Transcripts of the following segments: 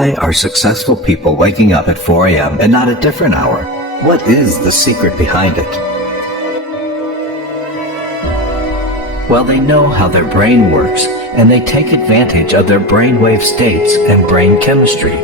Why are successful people waking up at 4 a.m. and not a different hour? What is the secret behind it? Well, they know how their brain works, and they take advantage of their brainwave states and brain chemistry.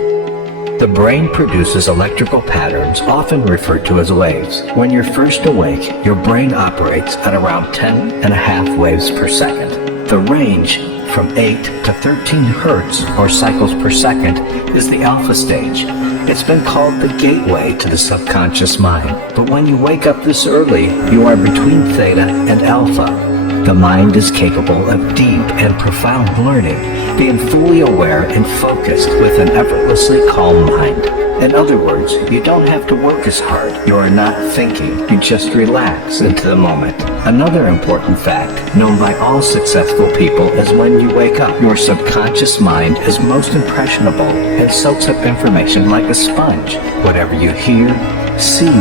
The brain produces electrical patterns, often referred to as waves. When you're first awake, your brain operates at around 10.5 waves per second. The range from 8 to 13 hertz, or cycles per second, is the alpha stage. It's been called the gateway to the subconscious mind. But when you wake up this early, you are between theta and alpha. The mind is capable of deep and profound learning, being fully aware and focused with an effortlessly calm mind. In other words, you don't have to work as hard. You are not thinking. You just relax into the moment. Another important fact known by all successful people is when you wake up, your subconscious mind is most impressionable and soaks up information like a sponge. Whatever you hear, see,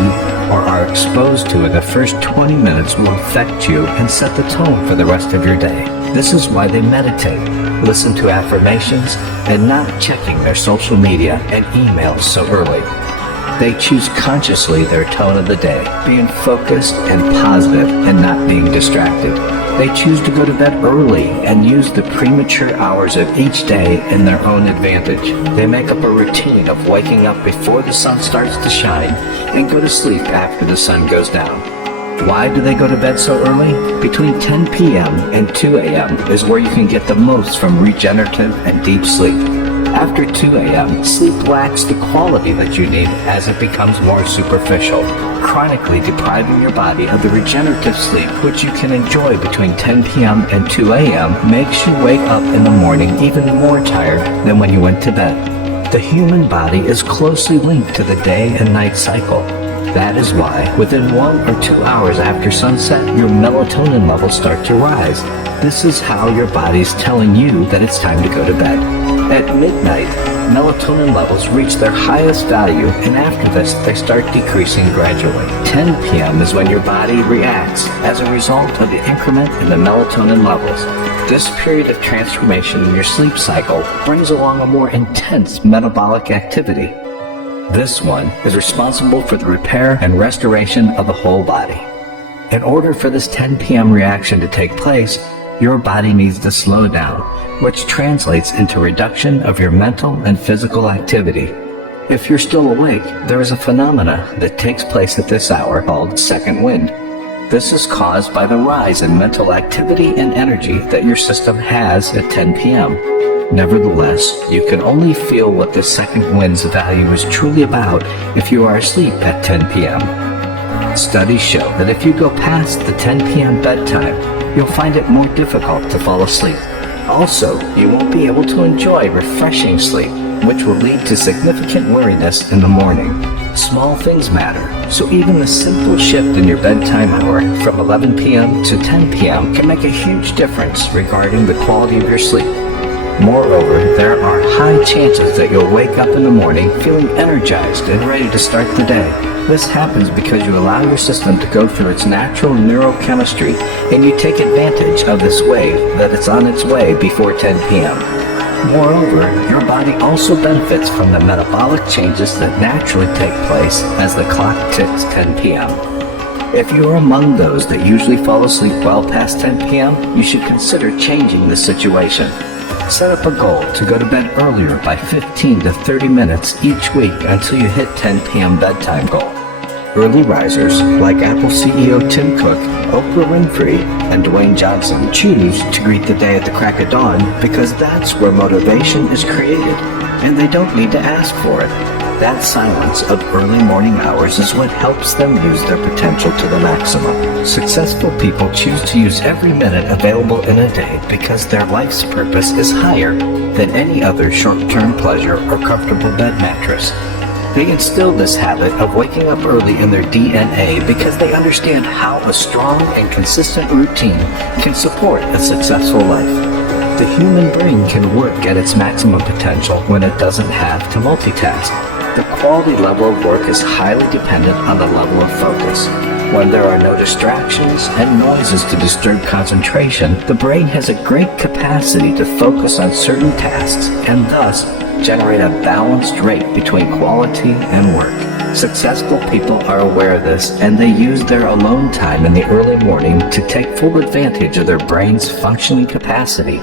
or are exposed to in the first 20 minutes will affect you and set the tone for the rest of your day. This is why they meditate, listen to affirmations, and not checking their social media and emails so early. They choose consciously their tone of the day, being focused and positive and not being distracted. They choose to go to bed early and use the premature hours of each day in their own advantage. They make up a routine of waking up before the sun starts to shine and go to sleep after the sun goes down. Why do they go to bed so early? Between 10 p.m. and 2 a.m. is where you can get the most from regenerative and deep sleep. After 2 a.m., sleep lacks the quality that you need as it becomes more superficial, chronically depriving your body of the regenerative sleep which you can enjoy between 10 p.m. and 2 a.m. makes you wake up in the morning even more tired than when you went to bed. The human body is closely linked to the day and night cycle. That is why, within 1 or 2 hours after sunset, your melatonin levels start to rise. This is how your body's telling you that it's time to go to bed. At midnight, melatonin levels reach their highest value, and after this, they start decreasing gradually. 10 p.m. is when your body reacts as a result of the increment in the melatonin levels. This period of transformation in your sleep cycle brings along a more intense metabolic activity. This one is responsible for the repair and restoration of the whole body. In order for this 10 p.m. reaction to take place, your body needs to slow down, which translates into reduction of your mental and physical activity. If you're still awake, there is a phenomena that takes place at this hour called second wind. This is caused by the rise in mental activity and energy that your system has at 10 p.m. Nevertheless, you can only feel what the second wind's value is truly about if you are asleep at 10 p.m. Studies show that if you go past the 10 p.m. bedtime, you'll find it more difficult to fall asleep. Also, you won't be able to enjoy refreshing sleep, which will lead to significant weariness in the morning. Small things matter, so even the simple shift in your bedtime hour from 11 p.m. to 10 p.m. can make a huge difference regarding the quality of your sleep. Moreover, there are high chances that you'll wake up in the morning feeling energized and ready to start the day. This happens because you allow your system to go through its natural neurochemistry and you take advantage of this wave that is on its way before 10 p.m. Moreover, your body also benefits from the metabolic changes that naturally take place as the clock ticks 10 p.m. If you are among those that usually fall asleep well past 10 p.m., you should consider changing the situation. Set up a goal to go to bed earlier by 15 to 30 minutes each week until you hit 10 p.m. bedtime goal. Early risers like Apple CEO Tim Cook, Oprah Winfrey, and Dwayne Johnson choose to greet the day at the crack of dawn because that's where motivation is created, and they don't need to ask for it. That silence of early morning hours is what helps them use their potential to the maximum. Successful people choose to use every minute available in a day because their life's purpose is higher than any other short-term pleasure or comfortable bed mattress. They instill this habit of waking up early in their DNA because they understand how a strong and consistent routine can support a successful life. The human brain can work at its maximum potential when it doesn't have to multitask. The quality level of work is highly dependent on the level of focus. When there are no distractions and noises to disturb concentration, the brain has a great capacity to focus on certain tasks and thus generate a balanced rate between quality and work. Successful people are aware of this, and they use their alone time in the early morning to take full advantage of their brain's functioning capacity.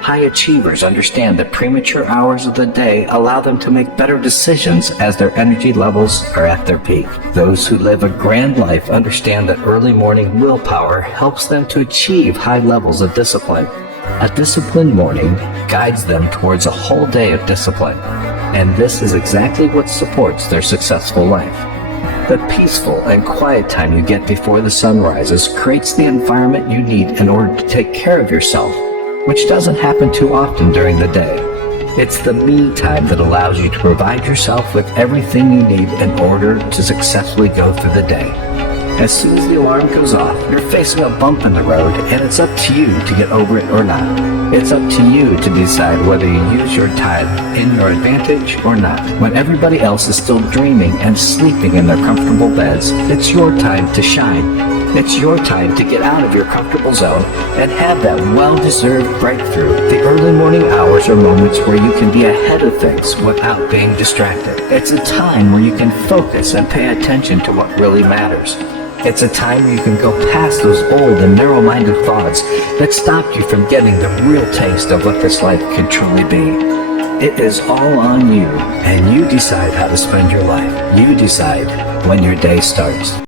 High achievers understand that premature hours of the day allow them to make better decisions as their energy levels are at their peak. Those who live a grand life understand that early morning willpower helps them to achieve high levels of discipline. A disciplined morning guides them towards a whole day of discipline, and this is exactly what supports their successful life. The peaceful and quiet time you get before the sun rises creates the environment you need in order to take care of yourself, which doesn't happen too often during the day. It's the me time that allows you to provide yourself with everything you need in order to successfully go through the day. As soon as the alarm goes off, you're facing a bump in the road, and it's up to you to get over it or not. It's up to you to decide whether you use your time in your advantage or not. When everybody else is still dreaming and sleeping in their comfortable beds, it's your time to shine. It's your time to get out of your comfortable zone and have that well-deserved breakthrough. The early morning hours are moments where you can be ahead of things without being distracted. It's a time where you can focus and pay attention to what really matters. It's a time where you can go past those old and narrow-minded thoughts that stopped you from getting the real taste of what this life could truly be. It is all on you, and you decide how to spend your life. You decide when your day starts.